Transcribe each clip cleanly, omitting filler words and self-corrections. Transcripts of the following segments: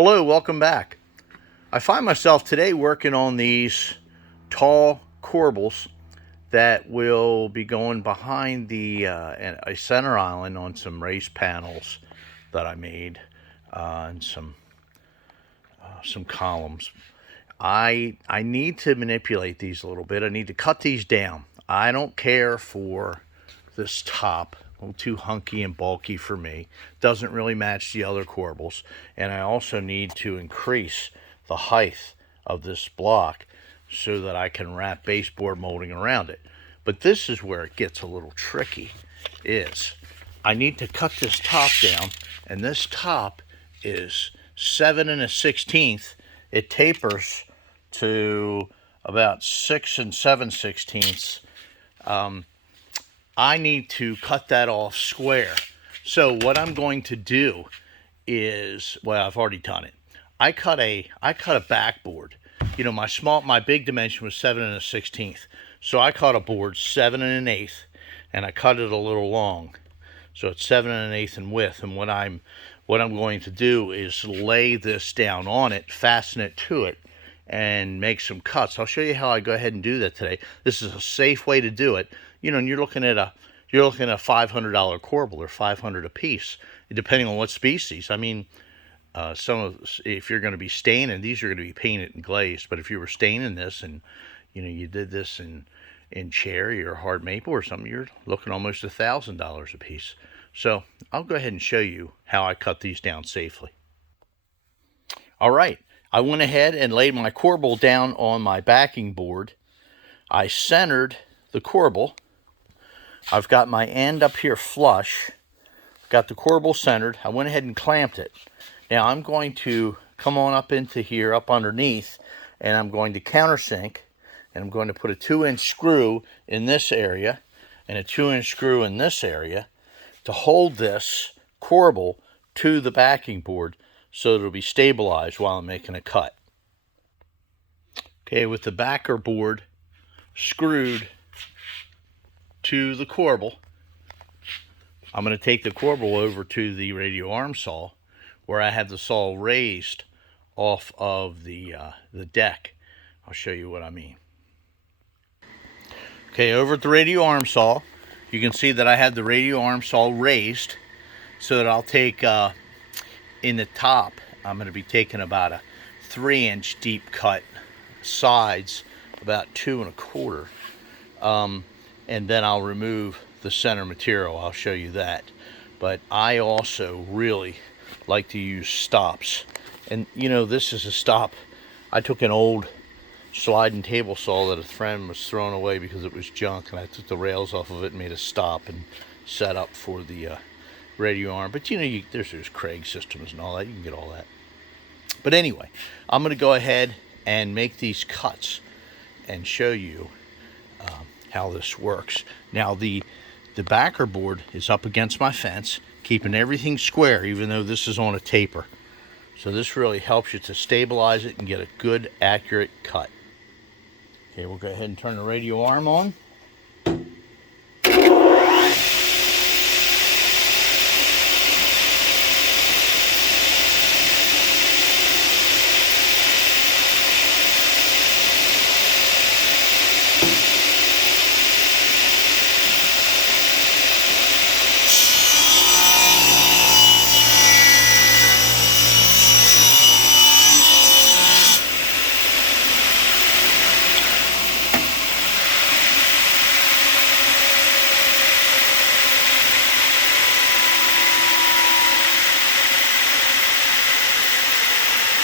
Hello, welcome back. I find myself today working on these tall corbels that will be going behind a center island on some raised panels that I made and some columns. I need to manipulate these a little bit. I need to cut these down. I don't care for this top, a little too hunky and bulky for me. Doesn't really match the other corbels. And I also need to increase the height of this block so that I can wrap baseboard molding around it. But this is where it gets a little tricky, is I need to cut this top down, and this top is 7 1/16. It tapers to about 6 7/16. I need to cut that off square. So what I'm going to do is, well, I've already done it. I cut a backboard. You know, my big dimension was 7 1/16. So I cut a board 7 1/8, and I cut it a little long. So it's 7 1/8 in width. And what I'm going to do is lay this down on it, fasten it to it, and make some cuts. I'll show you how I go ahead and do that today. This is a safe way to do it. You know, and you're looking at a $500 corbel, or $500 a piece, depending on what species. I mean, if you're going to be staining, these are going to be painted and glazed. But if you were staining this, and you did this in cherry or hard maple or something, you're looking almost $1,000 a piece. So I'll go ahead and show you how I cut these down safely. All right, I went ahead and laid my corbel down on my backing board. I centered the corbel. I've got my end up here flush. Got the corbel centered. I went ahead and clamped it. Now I'm going to come on up into here, up underneath, and I'm going to countersink, and I'm going to put a 2-inch screw in this area and a 2-inch screw in this area to hold this corbel to the backing board so it'll be stabilized while I'm making a cut. Okay, with the backer board screwed to the corbel, I'm going to take the corbel over to the radio arm saw, where I have the saw raised off of the deck. I'll show you what I mean. Okay, over at the radio arm saw, you can see that I have the radio arm saw raised, so that I'll take, in the top, I'm going to be taking about a 3-inch deep cut, sides about 2 1/4. And then I'll remove the center material. I'll show you that. But I also really like to use stops. And you know, this is a stop. I took an old sliding table saw that a friend was throwing away because it was junk, and I took the rails off of it and made a stop and set up for the radio arm. But you know, there's Craig systems and all that. You can get all that. But anyway, I'm going to go ahead and make these cuts and show you how this works. Now the backer board is up against my fence, keeping everything square, even though this is on a taper. So this really helps you to stabilize it and get a good, accurate cut. Okay, we'll go ahead and turn the radio arm on.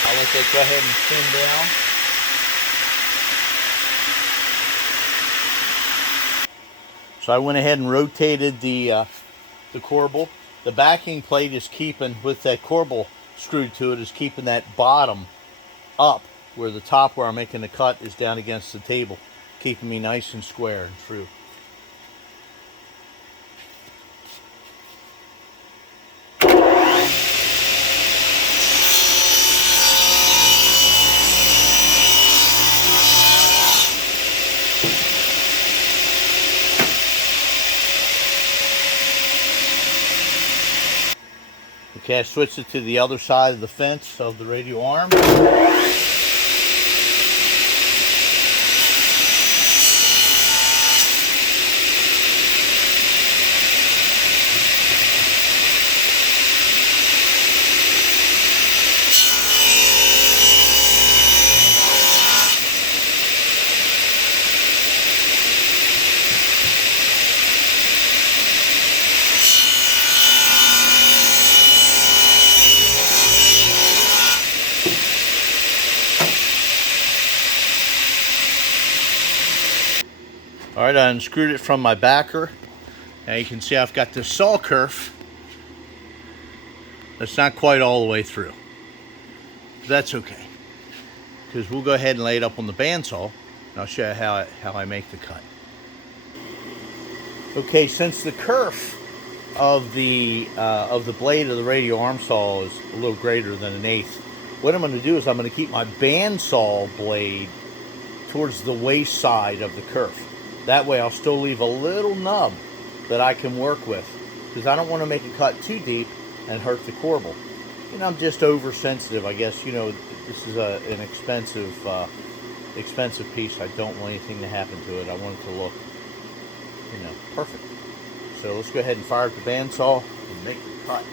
I'll let that go ahead and spin down. So I went ahead and rotated the corbel. The backing plate is keeping, with that corbel screwed to it, is keeping that bottom up, where the top where I'm making the cut is down against the table, keeping me nice and square and true. Okay, I switched it to the other side of the fence of the radial arm. All right, I unscrewed it from my backer. Now you can see I've got this saw kerf that's not quite all the way through. That's okay, because we'll go ahead and lay it up on the bandsaw, and I'll show you how I make the cut. Okay, since the kerf of the blade of the radial arm saw is a little greater than 1/8, what I'm going to do is I'm going to keep my bandsaw blade towards the waist side of the kerf. That way I'll still leave a little nub that I can work with, because I don't want to make a cut too deep and hurt the corbel. And I'm just oversensitive, I guess. You know, this is an expensive piece. I don't want anything to happen to it. I want it to look, you know, perfect. So let's go ahead and fire up the bandsaw and make the cut.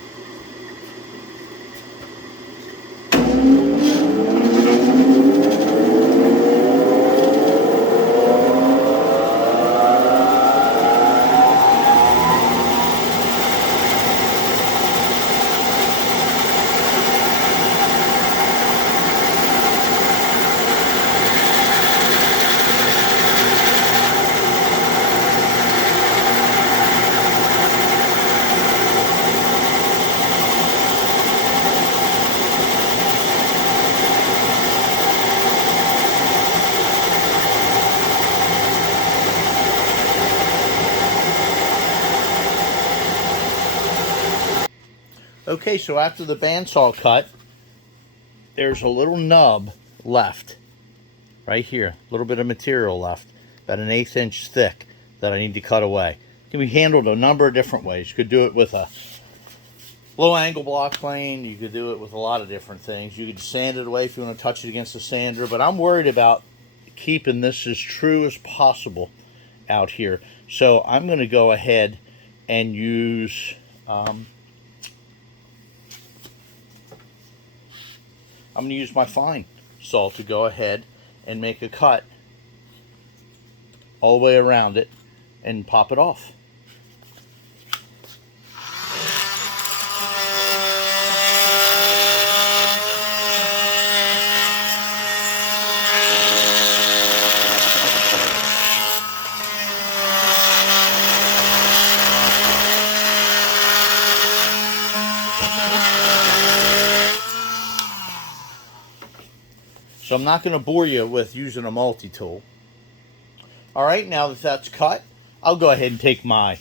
Okay, so after the bandsaw cut, there's a little nub left right here, a little bit of material left, about 1/8 inch thick, that I need to cut away. It can be handled a number of different ways. You could do it with a low angle block plane. You could do it with a lot of different things. You could sand it away if you want to touch it against a sander, but I'm worried about keeping this as true as possible out here. So I'm going to go ahead and use I'm going to use my fine saw to go ahead and make a cut all the way around it and pop it off. So I'm not going to bore you with using a multi-tool. All right, now that that's cut, I'll go ahead and take my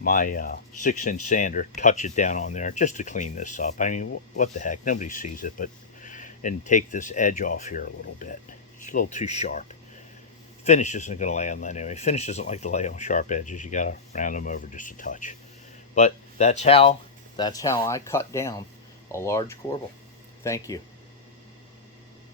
6-inch sander, touch it down on there just to clean this up. I mean, what the heck? Nobody sees it, and take this edge off here a little bit. It's a little too sharp. Finish isn't going to lay on that anyway. Finish doesn't like to lay on sharp edges. You got to round them over just a touch. But that's how I cut down a large corbel. Thank you.